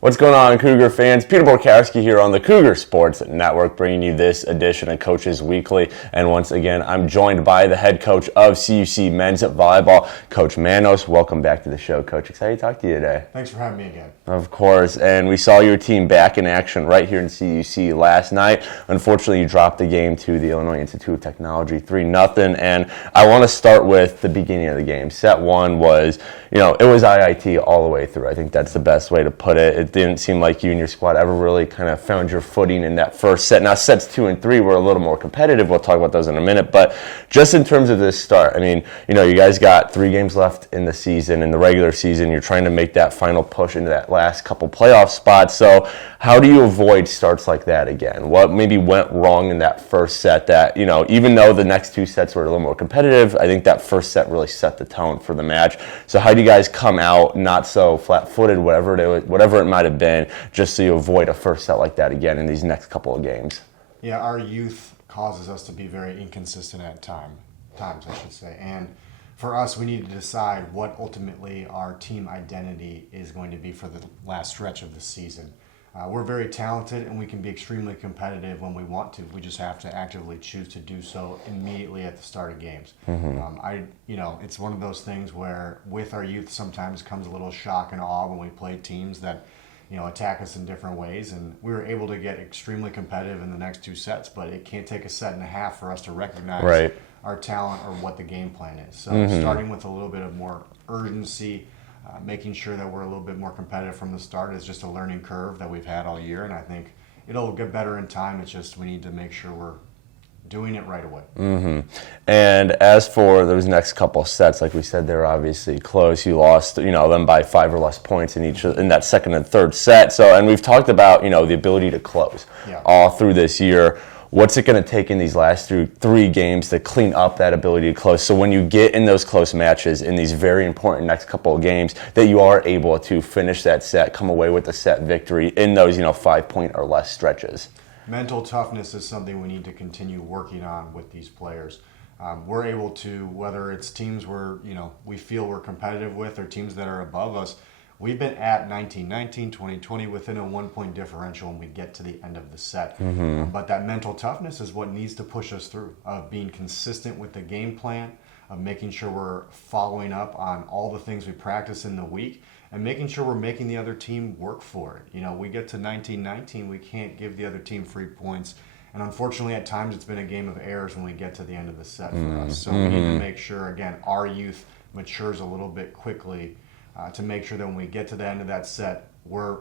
What's going on, Cougar fans? Peter Borkowski here on the Cougar Sports Network, bringing you this edition of Coaches Weekly. And once again, I'm joined by the head coach of CUC men's volleyball, Coach Manos. Welcome back to the show, Coach. Excited to talk to you today. Thanks for having me again. Of course. And we saw your team back in action right here in CUC last night. Unfortunately, you dropped the game to the Illinois Institute of Technology 3-0. And I want to start with the beginning of the game. Set one was, it was IIT all the way through. I think that's the best way to put it. It didn't seem like you and your squad ever really kind of found your footing in that first set. Now, sets 2 and 3 were a little more competitive. We'll talk about those in a minute. But just in terms of this start, you guys got 3 games left in the season, in the regular season. You're trying to make that final push into that last couple playoff spots. So how do you avoid starts like that again? What maybe went wrong in that first set that, even though the next 2 sets were a little more competitive, I think that first set really set the tone for the match. So how do you guys come out not so flat-footed, whatever it might have been, just so you avoid a first set like that again in these next couple of games? Yeah, our youth causes us to be very inconsistent at times, I should say. And for us, we need to decide what ultimately our team identity is going to be for the last stretch of the season. We're very talented and we can be extremely competitive when we want to. We just have to actively choose to do so immediately at the start of games. It's one of those things where with our youth sometimes comes a little shock and awe when we play teams that attack us in different ways, and we were able to get extremely competitive in the next 2 sets, but it can't take a set and a half for us to recognize our talent or what the game plan is. So starting with a little bit of more urgency, making sure that we're a little bit more competitive from the start is just a learning curve that we've had all year, and I think it'll get better in time. It's just we need to make sure we're doing it right away. And as for those next couple sets, like we said, they're obviously close. You lost, them by 5 or less points in that second and third set. So, and we've talked about, the ability to close all through this year. What's it going to take in these last 3 games to clean up that ability to close? So when you get in those close matches in these very important next couple of games, that you are able to finish that set, come away with a set victory in those, 5-point or less stretches. Mental toughness is something we need to continue working on with these players. We're able to, whether it's teams where we feel we're competitive with or teams that are above us, we've been at 19-19, 20-20 within a 1-point differential when we get to the end of the set. But that mental toughness is what needs to push us through, of being consistent with the game plan, of making sure we're following up on all the things we practice in the week, and making sure we're making the other team work for it. We get to 19-19, we can't give the other team free points. And unfortunately, at times, it's been a game of errors when we get to the end of the set for us. So we need to make sure, again, our youth matures a little bit quickly to make sure that when we get to the end of that set, we're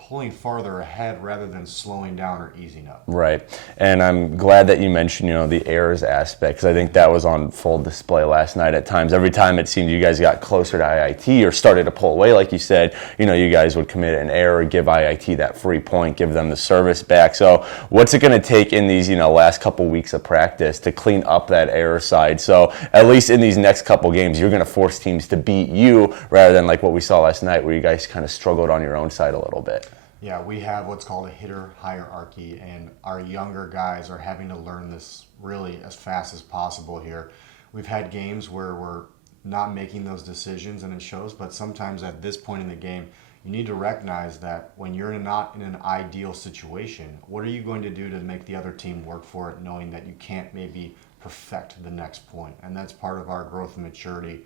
pulling farther ahead rather than slowing down or easing up. Right. And I'm glad that you mentioned, the errors aspect, because I think that was on full display last night at times. Every time it seemed you guys got closer to IIT or started to pull away, like you said, you guys would commit an error, give IIT that free point, give them the service back. So what's it going to take in these, last couple weeks of practice to clean up that error side? So at least in these next couple games, you're going to force teams to beat you rather than like what we saw last night where you guys kind of struggled on your own side a little bit. Yeah, we have what's called a hitter hierarchy, and our younger guys are having to learn this really as fast as possible here. We've had games where we're not making those decisions and it shows, but sometimes at this point in the game, you need to recognize that when you're not in an ideal situation, what are you going to do to make the other team work for it, knowing that you can't maybe perfect the next point? And that's part of our growth and maturity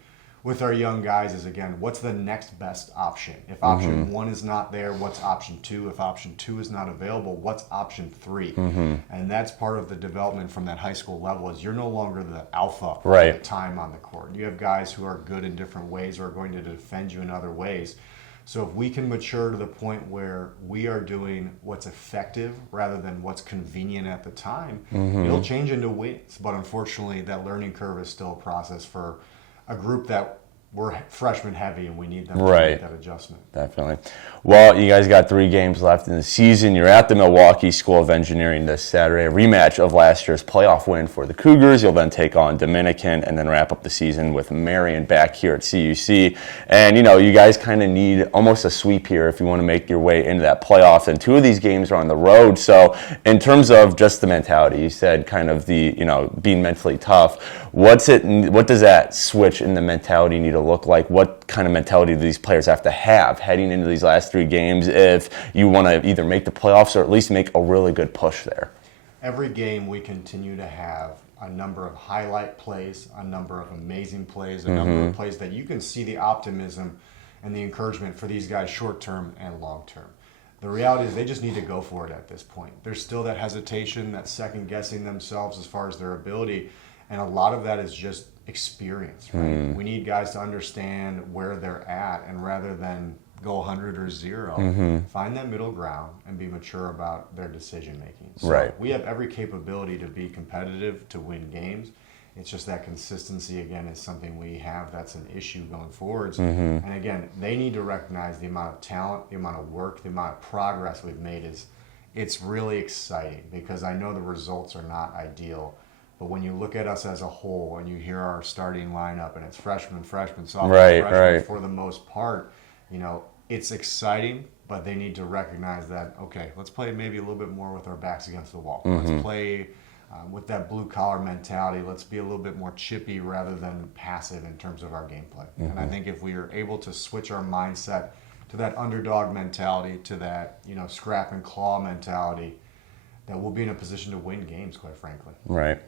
with our young guys is, again, what's the next best option? If option 1 is not there, what's option 2? If option 2 is not available, what's option 3? And that's part of the development from that high school level is you're no longer the alpha all the time on the court. You have guys who are good in different ways or are going to defend you in other ways. So if we can mature to the point where we are doing what's effective rather than what's convenient at the time, it'll change into wins. But unfortunately, that learning curve is still a process for a group that we're freshman heavy and we need them to make that adjustment. Definitely. Well, you guys got 3 games left in the season. You're at the Milwaukee School of Engineering this Saturday, a rematch of last year's playoff win for the Cougars. You'll then take on Dominican and then wrap up the season with Marion back here at CUC. And, you guys kind of need almost a sweep here if you want to make your way into that playoff. And 2 of these games are on the road. So in terms of just the mentality, you said kind of the, being mentally tough. What does that switch in the mentality need to look like? What kind of mentality do these players have to have heading into these last 3 games if you want to either make the playoffs or at least make a really good push there? Every game we continue to have a number of highlight plays, a number of amazing plays, a number of plays that you can see the optimism and the encouragement for these guys short term and long term. The reality is they just need to go for it at this point. There's still that hesitation, that second guessing themselves as far as their ability, and a lot of that is just experience, right? We need guys to understand where they're at, and rather than go 100 or 0, find that middle ground and be mature about their decision making. So right. We have every capability to be competitive, to win games. It's just that consistency, again, is something we have that's an issue going forwards. And again, they need to recognize the amount of talent, the amount of work, the amount of progress we've made. It's really exciting, because I know the results are not ideal. But when you look at us as a whole and you hear our starting lineup and it's freshmen, sophomore, freshmen for the most part, it's exciting, but they need to recognize that, okay, let's play maybe a little bit more with our backs against the wall. Let's play with that blue-collar mentality. Let's be a little bit more chippy rather than passive in terms of our gameplay. And I think if we are able to switch our mindset to that underdog mentality, to that scrap and claw mentality, that we'll be in a position to win games, quite frankly. Right.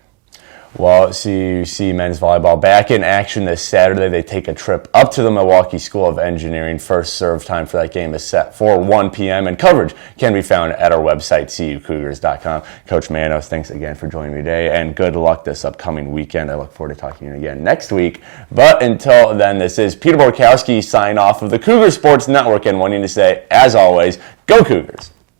Well, CUC men's volleyball back in action this Saturday. They take a trip up to the Milwaukee School of Engineering. First serve time for that game is set for 1 p.m. and coverage can be found at our website, cucougars.com. Coach Manos, thanks again for joining me today, and good luck this upcoming weekend. I look forward to talking to you again next week. But until then, this is Peter Borkowski signing off of the Cougar Sports Network and wanting to say, as always, go Cougars.